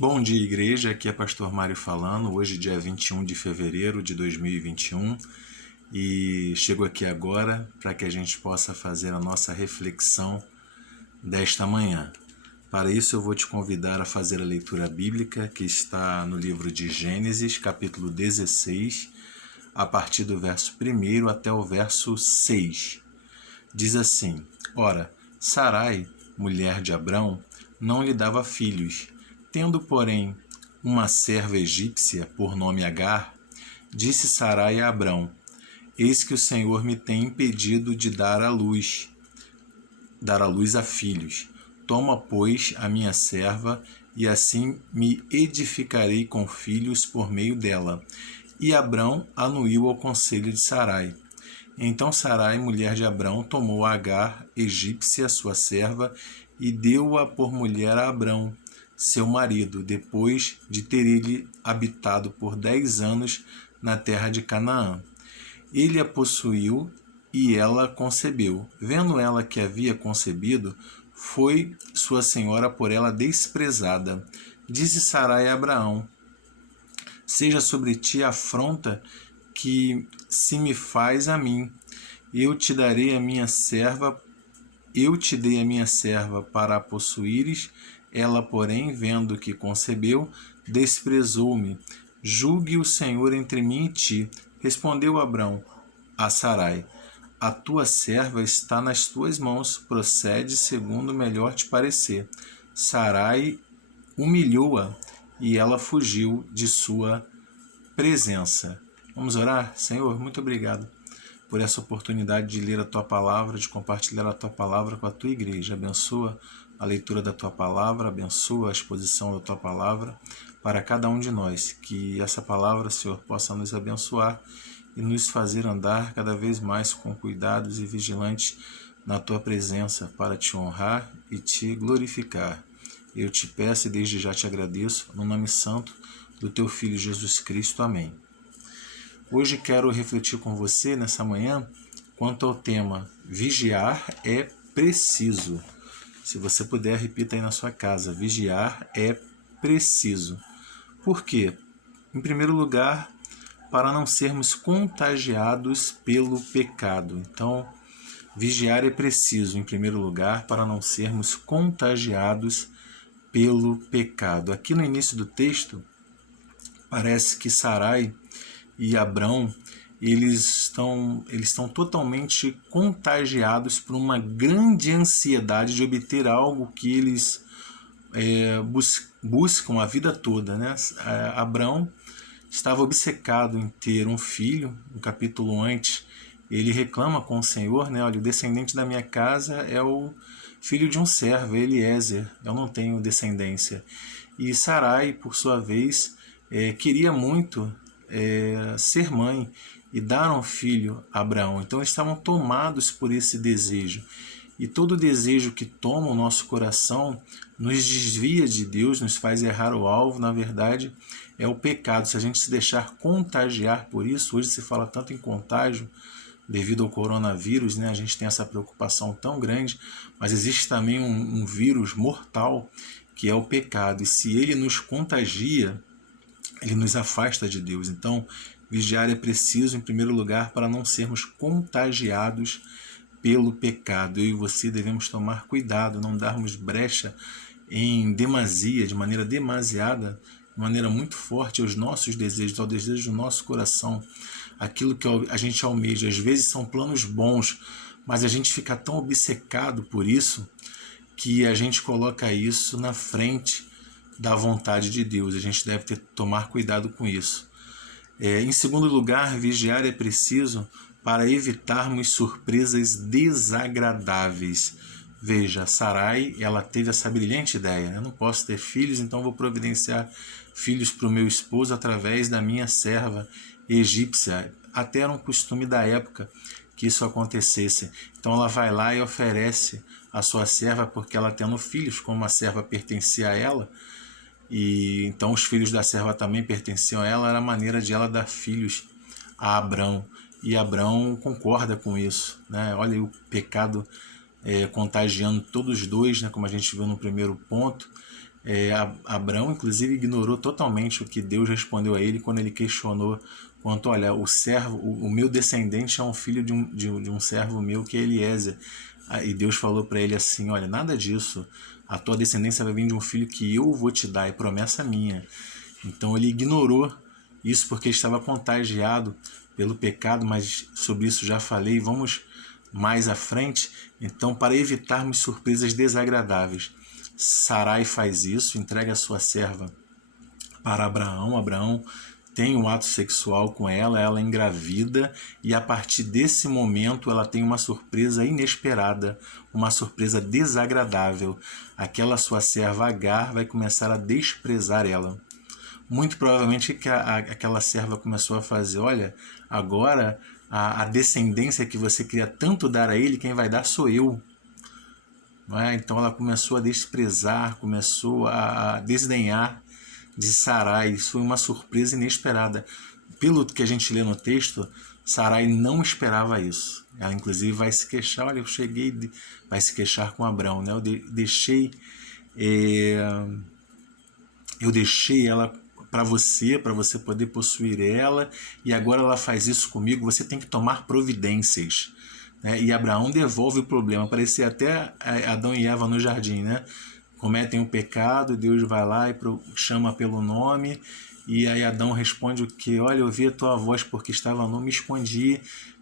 Bom dia, igreja. Aqui é Pastor Mário falando. Hoje, dia 21 de fevereiro de 2021, e chego aqui agora para que a gente possa fazer a nossa reflexão desta manhã. Para isso, eu vou te convidar a fazer a leitura bíblica que está no livro de Gênesis, capítulo 16, a partir do verso 1 até o verso 6. Diz assim: Ora, Sarai, mulher de Abrão, não lhe dava filhos. Tendo, porém, uma serva egípcia por nome Agar, disse Sarai a Abrão: Eis que o Senhor me tem impedido de dar à luz a filhos. Toma, pois, a minha serva, e assim me edificarei com filhos por meio dela. E Abrão anuiu ao conselho de Sarai. Então Sarai, mulher de Abrão, tomou Agar, egípcia, sua serva, e deu-a por mulher a Abrão, seu marido, depois de ter ele habitado por 10 anos na terra de Canaã. Ele a possuiu e ela concebeu. Vendo ela que havia concebido, foi sua senhora por ela desprezada. Disse Sarai a Abraão: Seja sobre ti a afronta que se me faz a mim. Eu te dei a minha serva para a possuíres. Ela, porém, vendo que concebeu, desprezou-me. Julgue o Senhor entre mim e ti. Respondeu Abrão a Sarai: A tua serva está nas tuas mãos. Procede segundo melhor te parecer. Sarai humilhou-a e ela fugiu de sua presença. Vamos orar? Senhor, muito obrigado por essa oportunidade de ler a Tua Palavra, de compartilhar a Tua Palavra com a Tua Igreja. Abençoa a leitura da Tua Palavra, abençoa a exposição da Tua Palavra para cada um de nós. Que essa Palavra, Senhor, possa nos abençoar e nos fazer andar cada vez mais com cuidados e vigilantes na Tua presença para Te honrar e Te glorificar. Eu te peço e desde já te agradeço, no nome santo do Teu Filho Jesus Cristo. Amém. Hoje quero refletir com você nessa manhã quanto ao tema vigiar é preciso. Se você puder, repita aí na sua casa: vigiar é preciso. Por quê? Em primeiro lugar, para não sermos contagiados pelo pecado. Então, vigiar é preciso, em primeiro lugar, para não sermos contagiados pelo pecado. Aqui no início do texto, parece que Sarai e Abrão, eles estão totalmente contagiados por uma grande ansiedade de obter algo que eles buscam a vida toda, né? Abrão estava obcecado em ter um filho. No capítulo antes, ele reclama com o Senhor, né? Olha, o descendente da minha casa é o filho de um servo, Eliezer, eu não tenho descendência. E Sarai, por sua vez, queria muito ser mãe e dar um filho a Abraão. Então eles estavam tomados por esse desejo. E todo desejo que toma o nosso coração nos desvia de Deus, nos faz errar o alvo. Na verdade, é o pecado. Se a gente se deixar contagiar por isso, hoje se fala tanto em contágio devido ao coronavírus, né? A gente tem essa preocupação tão grande, mas existe também um vírus mortal que é o pecado. E se ele nos contagia, ele nos afasta de Deus. Então, vigiar é preciso, em primeiro lugar, para não sermos contagiados pelo pecado. Eu e você devemos tomar cuidado, não darmos brecha em demasia, de maneira demasiada, de maneira muito forte aos nossos desejos, ao desejo do nosso coração. Aquilo que a gente almeja, às vezes são planos bons, mas a gente fica tão obcecado por isso que a gente coloca isso na frente da vontade de Deus. A gente deve tomar cuidado com isso. Em segundo lugar, vigiar é preciso para evitarmos surpresas desagradáveis. Veja, Sarai, ela teve essa brilhante ideia: eu não posso ter filhos, então vou providenciar filhos para o meu esposo através da minha serva egípcia. Até era um costume da época que isso acontecesse. Então ela vai lá e oferece a sua serva, porque ela tendo filhos, como a serva pertencia a ela, e então os filhos da serva também pertenciam a ela, era a maneira de ela dar filhos a Abrão. E Abrão concorda com isso, né? Olha o pecado contagiando todos os dois, né? Como a gente viu no primeiro ponto. Abrão, inclusive, ignorou totalmente o que Deus respondeu a ele quando ele questionou quanto, olha, o meu descendente é um filho de um servo meu que é Eliezer. E Deus falou para ele assim, olha, nada disso, a tua descendência vai vir de um filho que eu vou te dar, é promessa minha. Então ele ignorou isso porque estava contagiado pelo pecado, mas sobre isso já falei, vamos mais à frente. Então, para evitarmos surpresas desagradáveis, Sarai faz isso, entrega a sua serva para Abraão. Abraão tem um ato sexual com ela, ela engravida, e a partir desse momento ela tem uma surpresa inesperada, uma surpresa desagradável. Aquela sua serva Agar vai começar a desprezar ela. Muito provavelmente que aquela serva começou a fazer, olha, agora a descendência que você queria tanto dar a ele, quem vai dar sou eu. Não é? Então ela começou a desprezar, começou a desdenhar de Sarai. Isso foi uma surpresa inesperada. Pelo que a gente lê no texto, Sarai não esperava isso. Ela inclusive vai se queixar, olha, eu cheguei, vai se queixar com Abrão, né? Eu deixei ela para você poder possuir ela, e agora ela faz isso comigo, você tem que tomar providências. Né? E Abraão devolve o problema. Parecia até Adão e Eva no jardim, né? Cometem um pecado, Deus vai lá e chama pelo nome, e aí Adão responde o que? Olha, eu ouvi a tua voz porque estava nu, me escondi,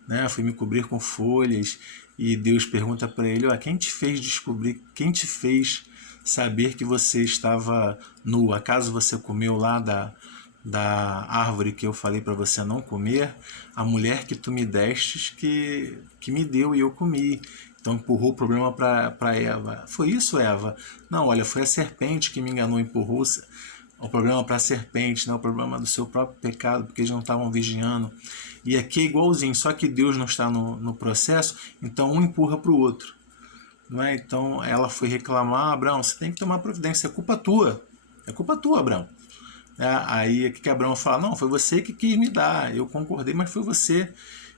né? Fui me cobrir com folhas, e Deus pergunta para ele, quem te fez descobrir, quem te fez saber que você estava nu? Acaso você comeu lá da árvore que eu falei para você não comer? A mulher que tu me destes que me deu e eu comi. Então empurrou o problema para Eva. Foi isso, Eva? Não, olha, foi a serpente que me enganou, empurrou o problema para a serpente, né? O problema do seu próprio pecado, porque eles não estavam vigiando. E aqui é igualzinho, só que Deus não está no processo, então um empurra para o outro. Não é? Então ela foi reclamar, Abraão, você tem que tomar providência, é culpa tua, Abraão. Aí que Abraão fala, não, foi você que quis me dar, eu concordei, mas foi você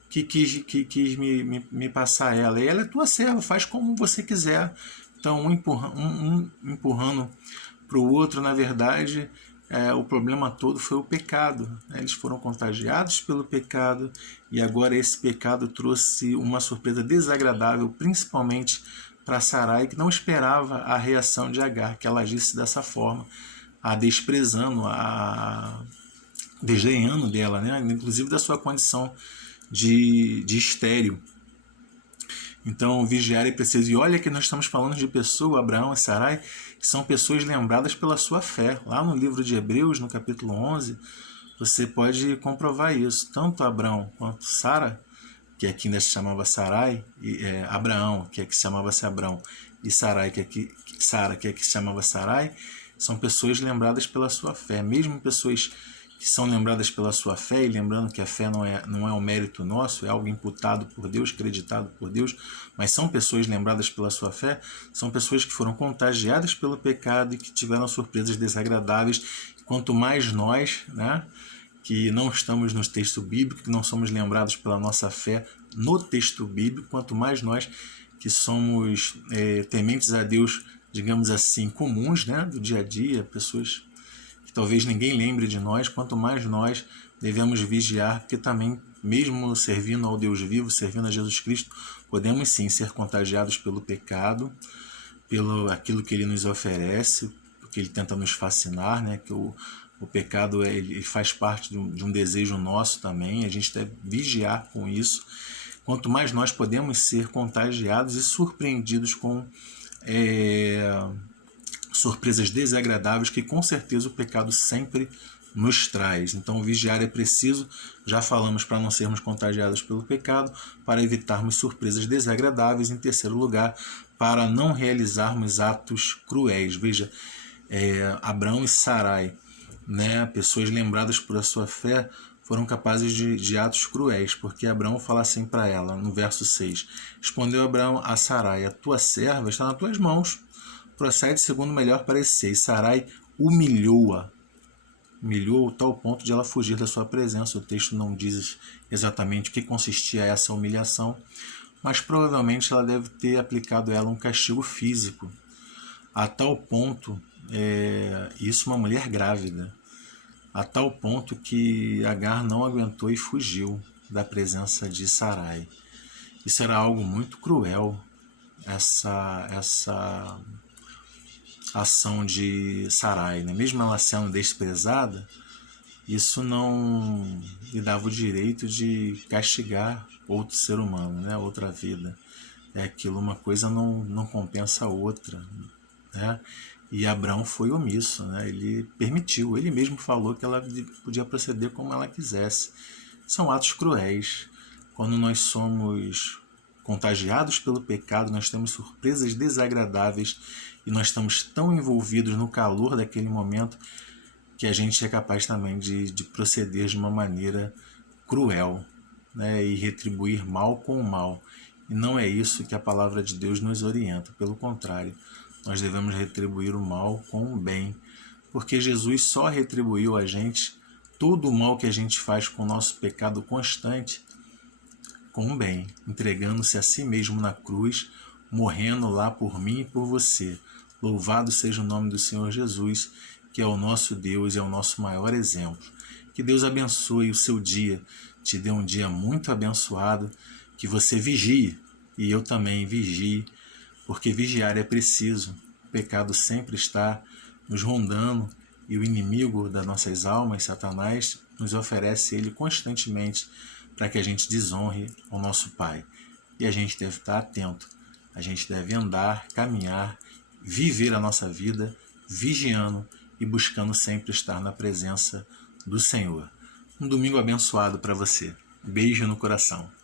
que quis me passar ela. E ela é tua serva, faz como você quiser. Então, um empurrando para o outro, na verdade, o problema todo foi o pecado. Né? Eles foram contagiados pelo pecado, e agora esse pecado trouxe uma surpresa desagradável, principalmente para Sarai, que não esperava a reação de Agar, que ela agisse dessa forma, a desprezando, a desdenhando dela, né? Inclusive da sua condição de estéril. Então, vigiar é preciso. E olha que nós estamos falando de pessoa, Abraão e Sarai, que são pessoas lembradas pela sua fé. Lá no livro de Hebreus, no capítulo 11, você pode comprovar isso. Tanto Abraão quanto Sara, que aqui ainda se chamava Sarai, e Abraão, que aqui se chamava-se Abrão, e Sarai, Sara, que aqui se chamava Sarai, são pessoas lembradas pela sua fé. Mesmo pessoas que são lembradas pela sua fé, e lembrando que a fé não é um mérito nosso, é algo imputado por Deus, creditado por Deus, mas são pessoas lembradas pela sua fé, são pessoas que foram contagiadas pelo pecado e que tiveram surpresas desagradáveis. Quanto mais nós, né, que não estamos no texto bíblico, que não somos lembrados pela nossa fé no texto bíblico, quanto mais nós que somos tementes a Deus, digamos assim, comuns, né, do dia a dia, pessoas que talvez ninguém lembre de nós, quanto mais nós devemos vigiar, porque também, mesmo servindo ao Deus vivo, servindo a Jesus Cristo, podemos sim ser contagiados pelo pecado, pelo aquilo que ele nos oferece, porque ele tenta nos fascinar, né? Que o pecado ele faz parte de um desejo nosso também, a gente deve vigiar com isso. Quanto mais nós podemos ser contagiados e surpreendidos com surpresas desagradáveis que com certeza o pecado sempre nos traz. Então vigiar é preciso, já falamos, para não sermos contagiados pelo pecado, para evitarmos surpresas desagradáveis, em terceiro lugar, para não realizarmos atos cruéis. Veja, Abrão e Sarai, né, pessoas lembradas por a sua fé, foram capazes de atos cruéis, porque Abraão fala assim para ela, no verso 6, respondeu Abraão a Sarai, a tua serva está nas tuas mãos, procede segundo o melhor parecer. E Sarai humilhou-a, humilhou a tal ponto de ela fugir da sua presença. O texto não diz exatamente o que consistia essa humilhação, mas provavelmente ela deve ter aplicado a ela um castigo físico, a tal ponto, isso uma mulher grávida, a tal ponto que Agar não aguentou e fugiu da presença de Sarai. Isso era algo muito cruel, essa ação de Sarai, né? Mesmo ela sendo desprezada, isso não lhe dava o direito de castigar outro ser humano, né? Outra vida. É aquilo, uma coisa não compensa a outra, né? E Abraão foi omisso, né? Ele permitiu, ele mesmo falou que ela podia proceder como ela quisesse. São atos cruéis. Quando nós somos contagiados pelo pecado, nós temos surpresas desagradáveis e nós estamos tão envolvidos no calor daquele momento que a gente é capaz também de proceder de uma maneira cruel, né? E retribuir mal com o mal. E não é isso que a palavra de Deus nos orienta. Pelo contrário, nós devemos retribuir o mal com o bem, porque Jesus só retribuiu a gente todo o mal que a gente faz com o nosso pecado constante com o bem, entregando-se a si mesmo na cruz, morrendo lá por mim e por você. Louvado seja o nome do Senhor Jesus, que é o nosso Deus e é o nosso maior exemplo. Que Deus abençoe o seu dia, te dê um dia muito abençoado, que você vigie e eu também vigie, porque vigiar é preciso. O pecado sempre está nos rondando e o inimigo das nossas almas, Satanás, nos oferece ele constantemente para que a gente desonre o nosso Pai. E a gente deve estar atento, a gente deve andar, caminhar, viver a nossa vida, vigiando e buscando sempre estar na presença do Senhor. Um domingo abençoado para você. Beijo no coração.